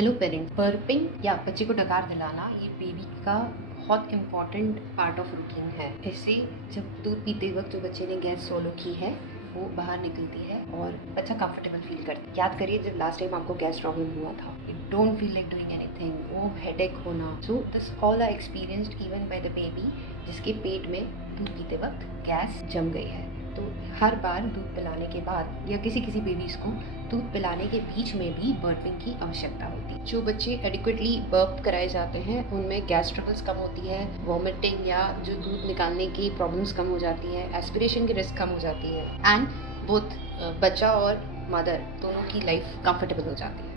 Hello parents, burping या बच्चे को डकार दिलाना ये बेबी का बहुत इम्पॉर्टेंट पार्ट ऑफ रूटीन है। इससे जब दूध पीते वक्त जो बच्चे ने गैस सोलो की है वो बाहर निकलती है और बच्चा कंफर्टेबल फील करता है। याद करिए जब लास्ट टाइम आपको गैस प्रॉब्लम हुआ था, you don't feel like doing anything, वो हेडेक होना, so this all are experienced even by the baby जिसके पेट में दूध पीते वक्त गैस जम गई है। तो हर बार दूध पिलाने के बाद या किसी किसी बेबीज़ को दूध पिलाने के बीच में भी बर्पिंग की आवश्यकता होती है। जो बच्चे एडिक्वेटली बर्प कराए जाते हैं उनमें गैस ट्रबल्स कम होती है, वॉमिटिंग या जो दूध निकालने की प्रॉब्लम्स कम हो जाती है, एस्पिरेशन की रिस्क कम हो जाती है एंड बोथ बच्चा और मदर दोनों की लाइफ कंफर्टेबल हो जाती है।